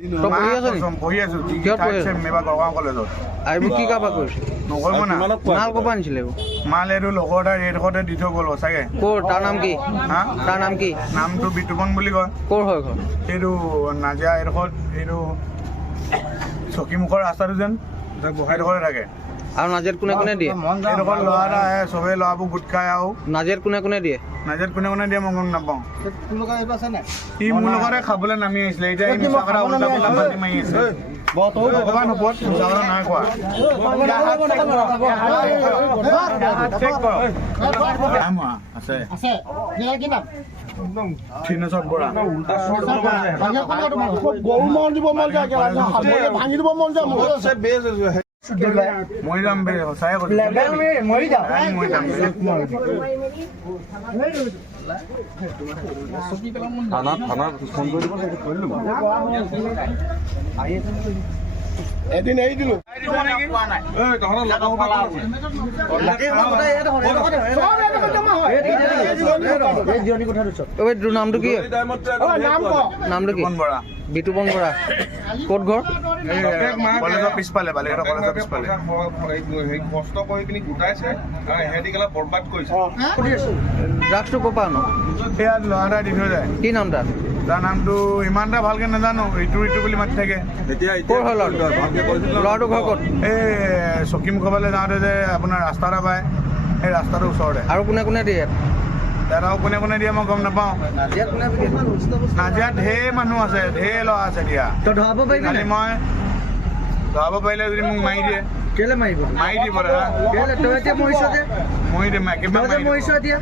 পঢ়ি আছো গড়গাঁও কলেজত। আৰু কি কাবা কৰিছে? নকৰিব না। মাল ক'ৰ পৰা আনিছিলে এইবোৰ? মাল এইটো লগৰ এটা ৰেডখতে দি থৈ গ'ল চাগে। ক'ৰ? তাৰ নাম কি? হা? তাৰ নাম কি? নামটো বিতুপন বুলি কয়। ক'ৰ হয় ঘৰ? এইটো নাজিয়া এইডোখৰত এইটো চকীমুখৰ ৰাস্তাটো যেন সেইডোখৰতে থাকে। আৰু নাজিয়াত কোনে কোনে দিয়ে? এইডোখৰ ল'ৰা এটা আহে, চবেই ল'ৰাবোৰ গোট খাই আৰু নাজিয়াত কোনে কোনে দিয়ে? নাজিয়াত কোনে কোনে দিয়ে মই গম নাপাওঁ। সি মোৰ লগতে খাবলৈ নামি আহিছিলে, এতিয়া এই মিছা কথা উল্টা পুল্টা পাতি মাৰি আছে। ভগৱান ওপৰত মিছা কথা নাই কোৱা। আছে থিনেশ্বৰ বৰা। মৰি যাম বে, সঁচাই কৈছো। মৰি যাম এদিন এৰি দিলো। নামটো কি? নামটো কি? বিতুপন বৰা। ক'ত ঘৰ? কলেজৰ পিছফালে, বালিঘাট কলেজৰ পিছফালে। কষ্ট কৰি পিনি গোটাইছে, সিহঁতি গেলা বৰবাদ কৰিছে। ড্ৰাগছটো ক'ৰ পৰা আনো? সেয়া ল'ৰা এটা দি থৈ যায়। কি নাম তাৰ? তাৰ নামটো ইমান এটা ভালকে নাজানো, ঋতু বুলি মাতি থাকে। ক'ৰ হয় ল'ৰাটো? ল'ৰাটো ঘৰ ক'ত? এই চকীমুখৰ ফালে যাওঁতে যে আপোনাৰ ৰাস্তা এটা পায়, সেই ৰাস্তাটোৰ ওচৰতে। আৰু কোনে কোনে দিয়ে? দাদাও কোনে কোনে দিয়ে মই গম নাপাওঁ। নাজিয়াত ঢেৰ মানুহ আছে, ঢেৰ ল'ৰা আছে দিয়া। তই ধৰাব পাৰিবি? মই ধৰাব পাৰিলে যদি মোক মাৰি দিয়ে। কেলে মাৰিব? মাৰি দিব দাদা। কেলে? তই এতিয়া মৰিছ যে? মৰি দিম একেবাৰে মাৰি মৰিছ দিব। এতিয়া?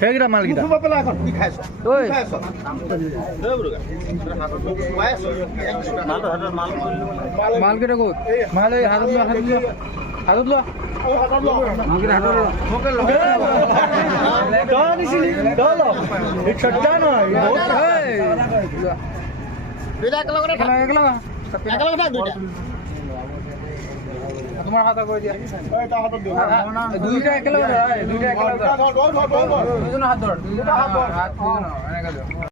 সেইকেইটা মালকেইটা মালকেইটা ক'ত? মাল এই হাতত লোৱা, হাতত লোৱা, হাতত লোৱা। তোমাৰ হাতত কৰি দিয়া। দুইটা একেলগে দুইটা একেলগে হাত ধৰ, হাত এনেকে